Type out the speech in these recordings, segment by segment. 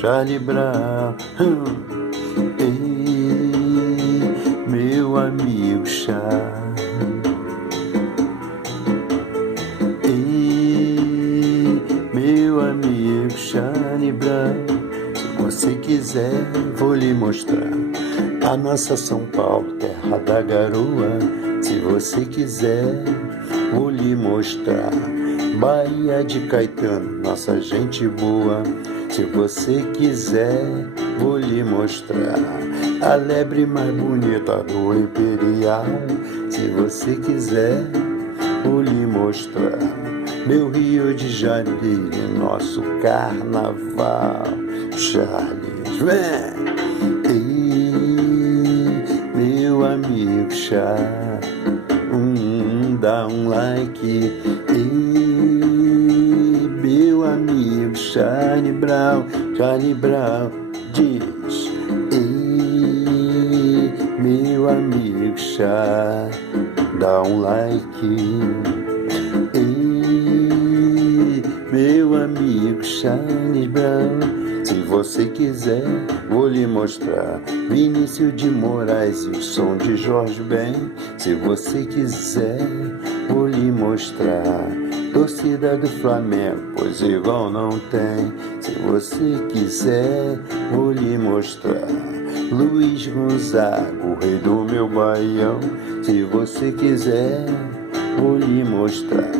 Charlie Brown. Ei, meu amigo Charlie. Ei, meu amigo Charlie Brown. Se você quiser, vou lhe mostrar a nossa São Paulo, terra da garoa. Se você quiser, vou lhe mostrar Bahia de Caetano, nossa gente boa. Se você quiser, vou lhe mostrar a lebre mais bonita do Imperial. Se você quiser, vou lhe mostrar meu Rio de Janeiro, nosso carnaval. Charles, vem! Ei, meu amigo Charles, dá um like. Ei, meu amigo Charlie Brown, Charlie Brown diz. Ei, meu amigo Charlie, dá um like. Ei, meu amigo Charlie Brown. Se você quiser, vou lhe mostrar Vinícius de Moraes e o som de Jorge Ben. Se você quiser, vou lhe mostrar torcida do Flamengo, pois igual não tem. Se você quiser, vou lhe mostrar Luiz Gonzaga, o rei do meu Baião. Se você quiser, vou lhe mostrar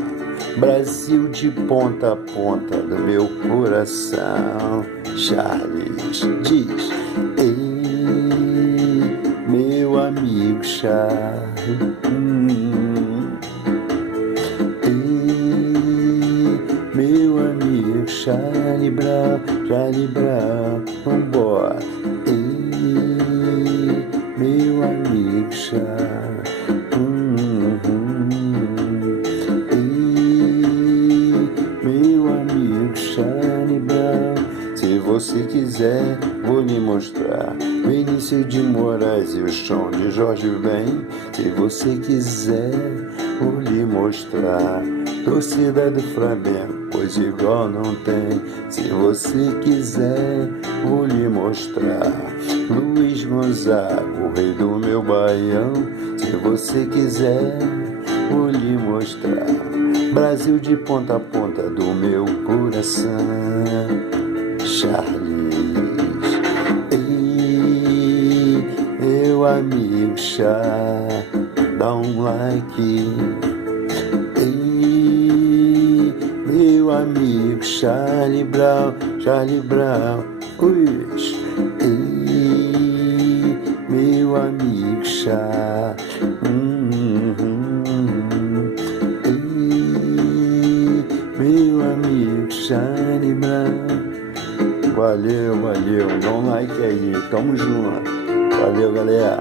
Brasil de ponta a ponta do meu coração. Charles diz. Ei, meu amigo Charles. Ei, meu amigo Charlie Brown, Charlie Brown, vambora. Ei, meu amigo Charlie. Charlie Brown. Se você quiser, vou lhe mostrar Vinícius de Moraes e o som de Jorge Ben. Se você quiser, vou lhe mostrar torcida do Flamengo, pois igual não tem. Se você quiser, vou lhe mostrar Luiz Gonzaga, o rei do meu Baião. Se você quiser, vou lhe mostrar Brasil de ponta a ponta do meu coração. Charles, ei, meu amigo Charles, dá um like. Ei, meu amigo Charlie Brown, Charlie Brown, uish. Ei, meu amigo Charles. Meu amigo Charlie Brown. Valeu, valeu. Dá um like aí. Tamo junto. Valeu, galera.